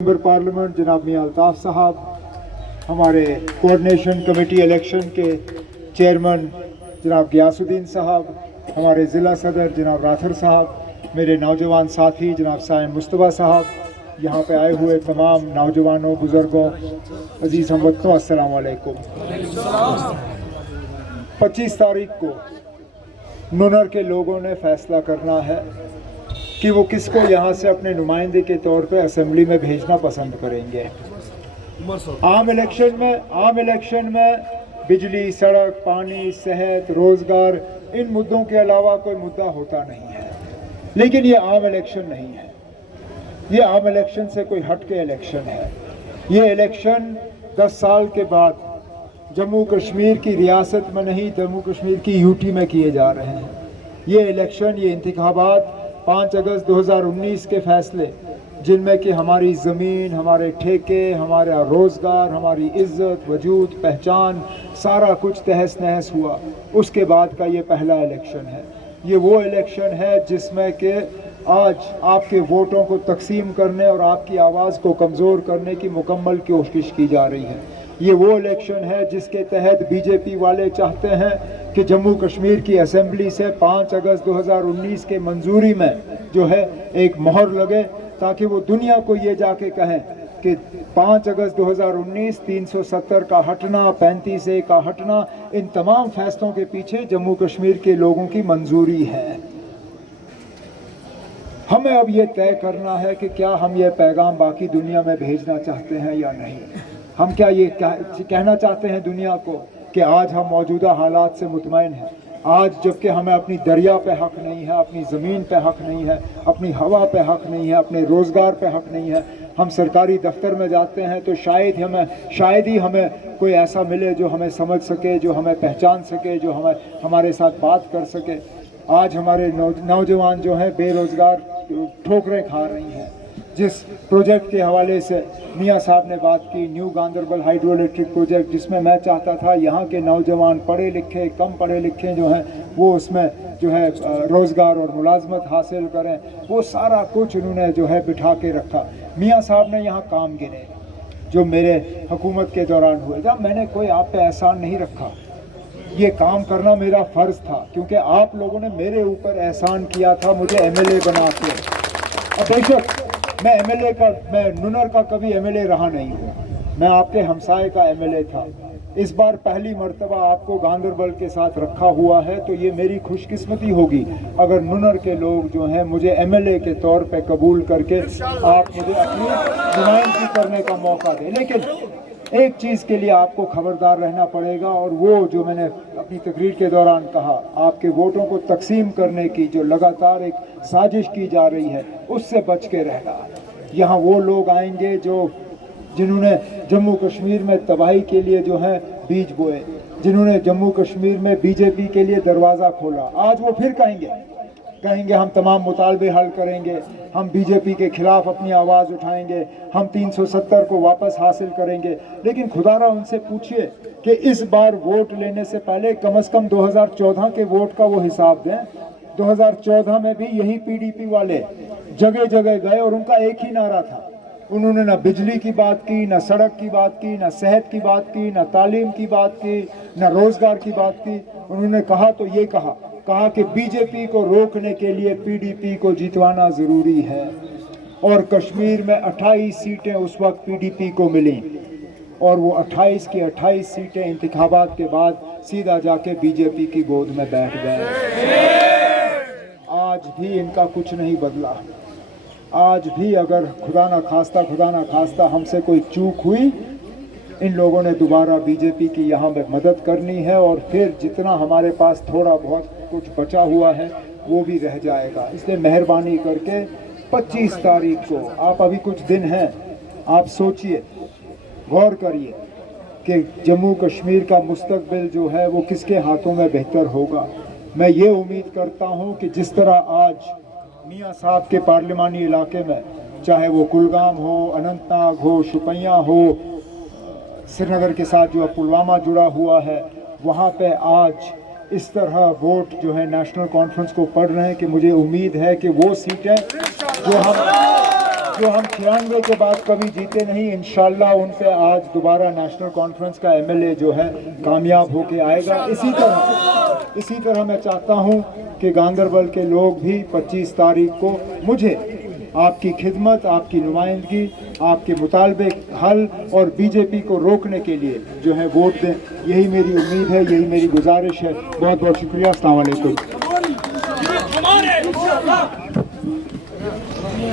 Member parliament जनाब मियां अल्ताफ़ साहब, हमारे कोऑर्डिनेशन कमेटी इलेक्शन के चेयरमैन जनाब गियासुद्दीन साहब, हमारे ज़िला सदर जनाब राथर साहब, मेरे नौजवान साथी जनाब साइम मुस्तफ़ा साहब, यहाँ पे आए हुए तमाम नौजवानों, बुज़ुर्गों, अज़ीज़ हमवतनों, अस्सलाम वालेकुम। 25 तारीख को नुनर के लोगों ने फ़ैसला करना है कि वो किसको यहाँ से अपने नुमाइंदे के तौर पे असेंबली में भेजना पसंद करेंगे। आम इलेक्शन में बिजली, सड़क, पानी, सेहत, रोज़गार, इन मुद्दों के अलावा कोई मुद्दा होता नहीं है। लेकिन ये आम इलेक्शन नहीं है, ये आम इलेक्शन से कोई हट के इलेक्शन है। ये इलेक्शन 10 साल के बाद जम्मू कश्मीर की रियासत में नहीं, जम्मू कश्मीर की यूटी में किए जा रहे हैं। ये इलेक्शन, ये इंतखाबात 5 अगस्त 2019 के फैसले, जिनमें कि हमारी ज़मीन, हमारे ठेके, हमारा रोज़गार, हमारी इज़्ज़त, वजूद, पहचान, सारा कुछ तहस नहस हुआ, उसके बाद का ये पहला इलेक्शन है। ये वो इलेक्शन है जिसमें कि आज आपके वोटों को तकसीम करने और आपकी आवाज़ को कमज़ोर करने की मुकम्मल कोशिश की जा रही है। ये वो इलेक्शन है जिसके तहत बीजेपी वाले चाहते हैं कि जम्मू कश्मीर की असेंबली से 5 अगस्त 2019 के मंजूरी में जो है एक मोहर लगे, ताकि वो दुनिया को ये जाके कहें कि 5 अगस्त 2019 370 का हटना, 35A का हटना, इन तमाम फैसलों के पीछे जम्मू कश्मीर के लोगों की मंजूरी है। हमें अब ये तय करना है कि क्या हम ये पैगाम बाकी दुनिया में भेजना चाहते हैं या नहीं। हम क्या ये कहना चाहते हैं दुनिया को कि आज हम मौजूदा हालात से मुतमईन हैं, आज जबकि हमें अपनी दरिया पे हक नहीं है, अपनी ज़मीन पे हक नहीं है, अपनी हवा पे हक नहीं है, अपने रोज़गार पे हक नहीं है। हम सरकारी दफ्तर में जाते हैं तो शायद ही हमें कोई ऐसा मिले जो हमें समझ सके, जो हमें पहचान सके, जो हमारे साथ बात कर सके। आज हमारे नौजवान जो हैं बेरोज़गार ठोकरें खा रही हैं। जिस प्रोजेक्ट के हवाले से मियां साहब ने बात की, new Ganderbal hydro electric project, जिसमें मैं चाहता था यहाँ के नौजवान पढ़े लिखे, कम पढ़े लिखे जो हैं वो उसमें जो है रोज़गार और मुलाजमत हासिल करें, वो सारा कुछ उन्होंने जो है बिठा के रखा। मियां साहब ने यहाँ काम गिने जो मेरे हुकूमत के दौरान हुए। जब मैंने कोई आप पे एहसान नहीं रखा, ये काम करना मेरा फ़र्ज़ था, क्योंकि आप लोगों ने मेरे ऊपर एहसान किया था मुझे MLA बना के। अब बेशक मैं नुनर का कभी MLA रहा नहीं हूँ, मैं आपके हमसाए का MLA था। इस बार पहली मर्तबा आपको गांदरबल के साथ रखा हुआ है, तो ये मेरी खुशकिस्मती होगी अगर नुनर के लोग जो हैं मुझे MLA के तौर पे कबूल करके आप मुझे अपनी नुमाइंदगी करने का मौका दें। लेकिन एक चीज़ के लिए आपको खबरदार रहना पड़ेगा, और वो जो मैंने अपनी तकरीर के दौरान कहा, आपके वोटों को तकसीम करने की जो लगातार एक साजिश की जा रही है, उससे बच के रहना। यहाँ वो लोग आएंगे जिन्होंने जम्मू कश्मीर में तबाही के लिए जो है बीज बोए, जिन्होंने जम्मू कश्मीर में बीजेपी के लिए दरवाज़ा खोला। आज वो फिर कहेंगे हम तमाम मुतालबे हल करेंगे, हम बीजेपी के खिलाफ अपनी आवाज़ उठाएंगे, हम 370 को वापस हासिल करेंगे। लेकिन खुदारा उनसे पूछिए कि इस बार वोट लेने से पहले कम से कम 2014 के वोट का वो हिसाब दें। 2014 में भी यही PDP वाले जगह जगह गए और उनका एक ही नारा था। उन्होंने ना बिजली की बात की, ना सड़क की बात की, ना सेहत की बात की, ना तालीम की बात की, ना रोज़गार की बात की। उन्होंने कहा तो ये कहा कि बीजेपी को रोकने के लिए PDP को जितवाना ज़रूरी है। और कश्मीर में 28 सीटें उस वक्त PDP को मिली, और वो 28 की 28 सीटें इंतखाबात के बाद सीधा जाके बीजेपी की गोद में बैठ गए। आज भी इनका कुछ नहीं बदला। आज भी अगर खुदा ना खास्ता हमसे कोई चूक हुई, इन लोगों ने दोबारा बीजेपी की यहाँ में मदद करनी है, और फिर जितना हमारे पास थोड़ा बहुत कुछ बचा हुआ है वो भी रह जाएगा। इसलिए मेहरबानी करके 25 तारीख को, आप अभी कुछ दिन हैं, आप सोचिए, गौर करिए कि जम्मू कश्मीर का मुस्तकबिल जो है वो किसके हाथों में बेहतर होगा। मैं ये उम्मीद करता हूँ कि जिस तरह आज मियां साहब के पार्लिमानी इलाके में, चाहे वो कुलगाम हो, अनंतनाग हो, शुपियाँ हो, श्रीनगर के साथ जो पुलवामा जुड़ा हुआ है, वहाँ पे आज इस तरह वोट जो है नेशनल कॉन्फ्रेंस को पड़ रहे हैं कि मुझे उम्मीद है कि वो सीटें जो हम جو ہم 96 کے بعد کبھی جیتے نہیں، انشاءاللہ ان سے آج دوبارہ نیشنل کانفرنس کا MLA جو ہے کامیاب ہو کے آئے گا۔ اسی طرح میں چاہتا ہوں کہ گاندربل کے لوگ بھی 25 تاریخ کو مجھے آپ کی خدمت، آپ کی نمائندگی، آپ کے مطالبے حل اور BJP کو روکنے کے لیے جو ہے ووٹ دیں۔ یہی میری امید ہے، یہی میری گزارش ہے۔ بہت بہت شکریہ، السلام علیکم۔